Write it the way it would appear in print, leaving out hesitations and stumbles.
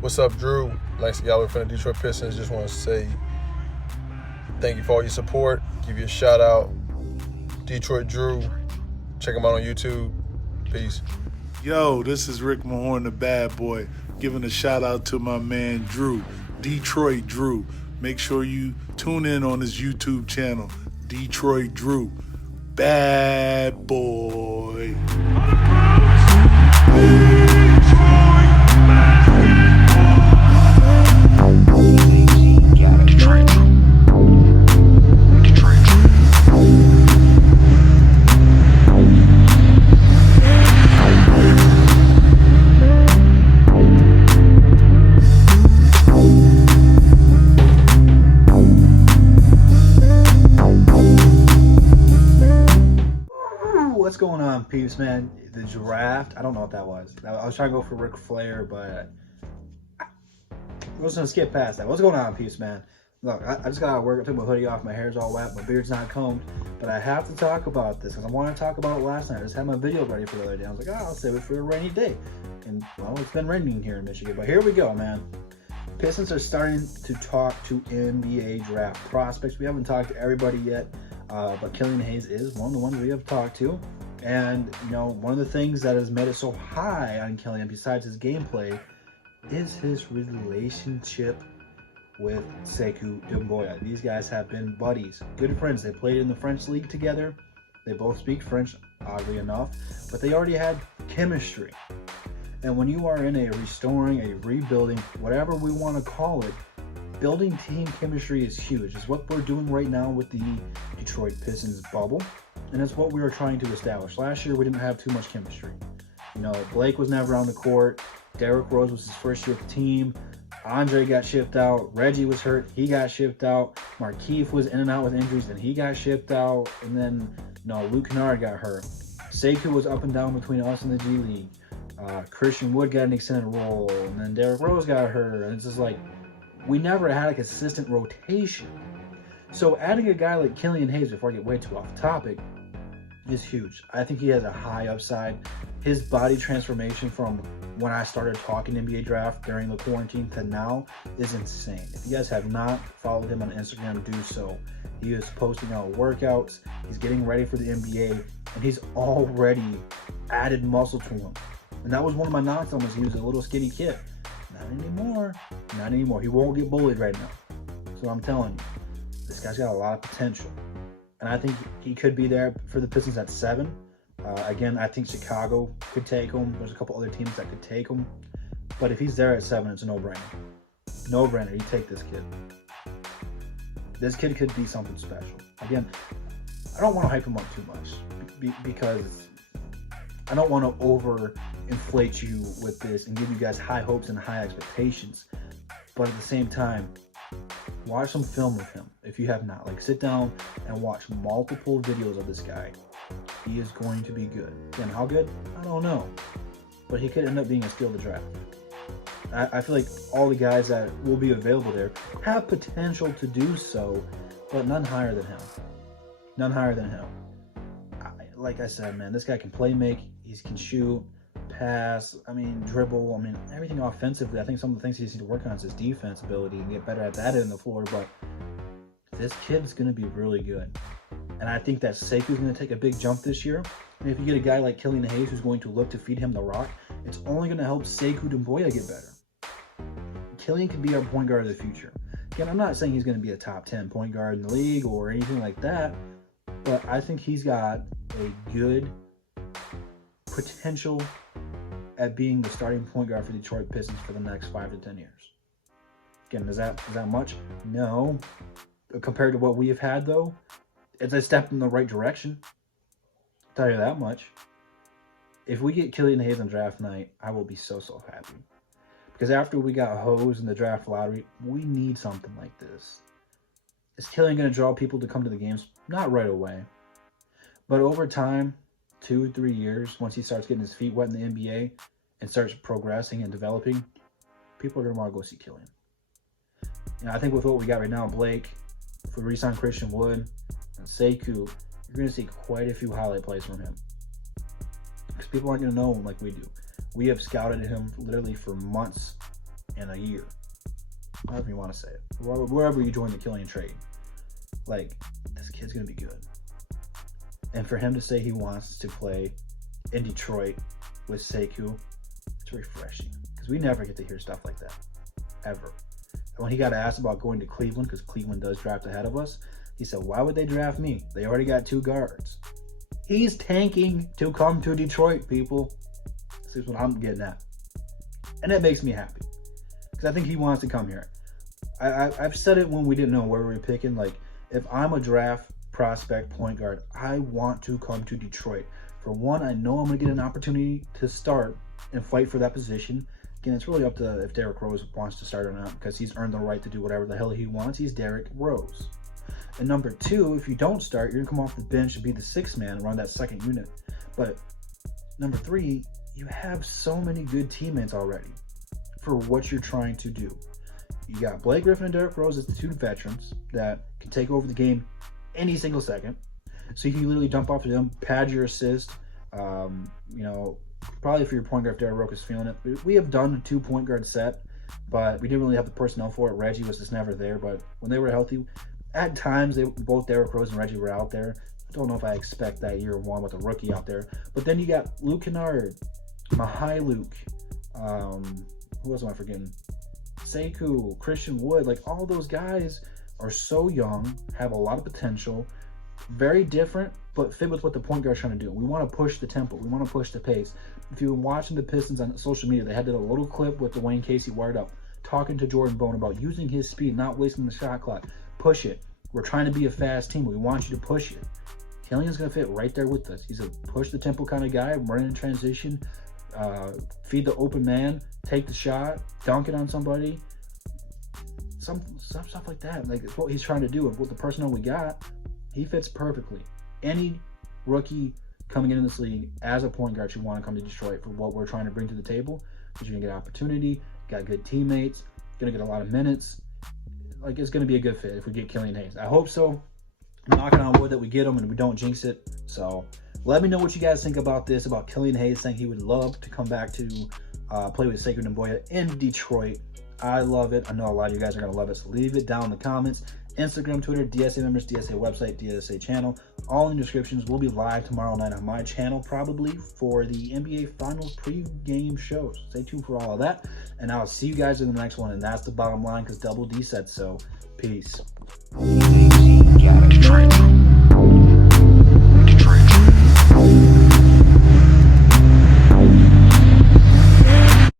What's up, Drew? Lance Galloway from the Detroit Pistons. Just want to say thank you for all your support. Give you a shout out. Detroit Drew. Check him out on YouTube. Peace. Yo, this is Rick Mahorn, the bad boy, giving a shout out to my man Drew, Detroit Drew. Make sure you tune in on his YouTube channel, Detroit Drew. Bad boy. What's going on, peeps, man? The draft, I don't know what that was. I was trying to go for Ric Flair, but I was gonna skip past that. What's going on, peeps, man? Look, I just got out of work. I took my hoodie off, my hair's all wet, my beard's not combed, but I have to talk about this because I wanted to talk about it last night. I just had my video ready for the other day. I was like, I'll save it for a rainy day. And, well, it's been raining here in Michigan, but here we go, man. Pistons are starting to talk to NBA draft prospects. We haven't talked to everybody yet, but Killian Hayes is one of the ones we have talked to. And, you know, one of the things that has made it so high on Killian, besides his gameplay, is his relationship with Sekou Doumbouya. These guys have been buddies, good friends. They played in the French league together. They both speak French, oddly enough, but they already had chemistry. And when you are in a restoring, a rebuilding, whatever we want to call it, building team chemistry is huge. It's what we're doing right now with the Detroit Pistons bubble. And it's what we were trying to establish. Last year, we didn't have too much chemistry. You know, Blake was never on the court. Derrick Rose was his first year with the team. Andre got shipped out. Reggie was hurt. He got shipped out. Markieff was in and out with injuries, and he got shipped out. And then, you know, Luke Kennard got hurt. Sekou was up and down between us and the G League. Christian Wood got an extended role. And then Derrick Rose got hurt. And it's just like, we never had a consistent rotation. So adding a guy like Killian Hayes, before I get way too off topic, is huge. I think he has a high upside. His body transformation from when I started talking NBA draft during the quarantine to now is insane. If you guys have not followed him on Instagram, do so. He is posting out workouts. He's getting ready for the NBA, and he's already added muscle to him. And that was one of my knocks on him, was he was a little skinny kid. Not anymore. Not anymore. He won't get bullied right now. So I'm telling you, this guy's got a lot of potential. And I think he could be there for the Pistons at 7. Again, I think Chicago could take him. There's a couple other teams that could take him. But if he's there at 7, it's a no-brainer. No-brainer. You take this kid. This kid could be something special. Again, I don't want to hype him up too much because I don't want to over-inflate you with this and give you guys high hopes and high expectations. But at the same time, watch some film with him if you have not. Like, sit down and watch multiple videos of this guy. He is going to be good. And how good? I don't know. But he could end up being a steal of the draft. I feel like all the guys that will be available there have potential to do so, but none higher than him. None higher than him. Like I said, man, this guy can play make. He can shoot, pass, dribble, everything offensively. I think some of the things he needs to work on is his defense ability and get better at that end of the floor, but this kid's going to be really good. And I think that Sekou's going to take a big jump this year. And if you get a guy like Killian Hayes who's going to look to feed him the rock, it's only going to help Sekou Doumbouya get better. Killian could be our point guard of the future. Again, I'm not saying he's going to be a top 10 point guard in the league or anything like that, but I think he's got a good potential at being the starting point guard for the Detroit Pistons for the next 5 to 10 years. Again, is that much? No. Compared to what we have had, though, it's a step in the right direction. I'll tell you that much. If we get Killian Hayes on draft night, I will be so happy. Because after we got hosed in the draft lottery, we need something like this. Is Killian going to draw people to come to the games? Not right away. But over time, 2-3 years, once he starts getting his feet wet in the NBA and starts progressing and developing, people are going to want to go see Killian. I think with what we got right now, Blake, if we re-sign Christian Wood and Sekou, you're going to see quite a few highlight plays from him. Because people aren't going to know him like we do. We have scouted him literally for months in a year. However you want to say it. Wherever you join the Killian trade. Like, this kid's going to be good. And for him to say he wants to play in Detroit with Sekou, it's refreshing. Because we never get to hear stuff like that. Ever. And when he got asked about going to Cleveland, because Cleveland does draft ahead of us, he said, why would they draft me? They already got 2 guards. He's tanking to come to Detroit, people. This is what I'm getting at. And that makes me happy. Because I think he wants to come here. I've said it when we didn't know where we were picking. Like, if I'm a draft prospect point guard, I want to come to Detroit. For one, I know I'm going to get an opportunity to start and fight for that position. Again, it's really up to if Derrick Rose wants to start or not, because he's earned the right to do whatever the hell he wants. He's Derrick Rose. And number 2, if you don't start, you're going to come off the bench and be the 6th man and run that second unit. But number 3, you have so many good teammates already for what you're trying to do. You got Blake Griffin and Derrick Rose as the 2 veterans that can take over the game any single second. So you can literally jump off to them, pad your assist. Probably for your point guard, if Derrick Rose is feeling it. We have done a 2 point guard set, but we didn't really have the personnel for it. Reggie was just never there. But when they were healthy, at times both Derrick Rose and Reggie were out there. I don't know if I expect that year 1 with a rookie out there. But then you got Luke Kennard, Mykhailiuk, who else am I forgetting? Sekou, Christian Wood, like all those guys are so young, have a lot of potential, very different, but fit with what the point guard's trying to do. We want to push the tempo. We want to push the pace. If you've been watching the Pistons on social media, they had a little clip with Dwayne Casey wired up, talking to Jordan Bone about using his speed, not wasting the shot clock. Push it. We're trying to be a fast team. We want you to push it. Killian's going to fit right there with us. He's a push the tempo kind of guy, running in transition, feed the open man, take the shot, dunk it on somebody. Some stuff like that. Like, it's what he's trying to do. With the personnel we got, he fits perfectly. Any rookie coming into this league as a point guard should want to come to Detroit for what we're trying to bring to the table. Because you're going to get opportunity, got good teammates, going to get a lot of minutes. Like, it's going to be a good fit if we get Killian Hayes. I hope so. I'm knocking on wood that we get him and we don't jinx it. So let me know what you guys think about this, about Killian Hayes saying he would love to come back to play with Sekou Doumbouya in Detroit. I love it. I know a lot of you guys are going to love it. So leave it down in the comments. Instagram, Twitter, DSA members, DSA website, DSA channel. All in the descriptions. We'll be live tomorrow night on my channel, probably for the NBA Finals pre-game shows. Stay tuned for all of that. And I'll see you guys in the next one. And that's the bottom line because Double D said so. Peace.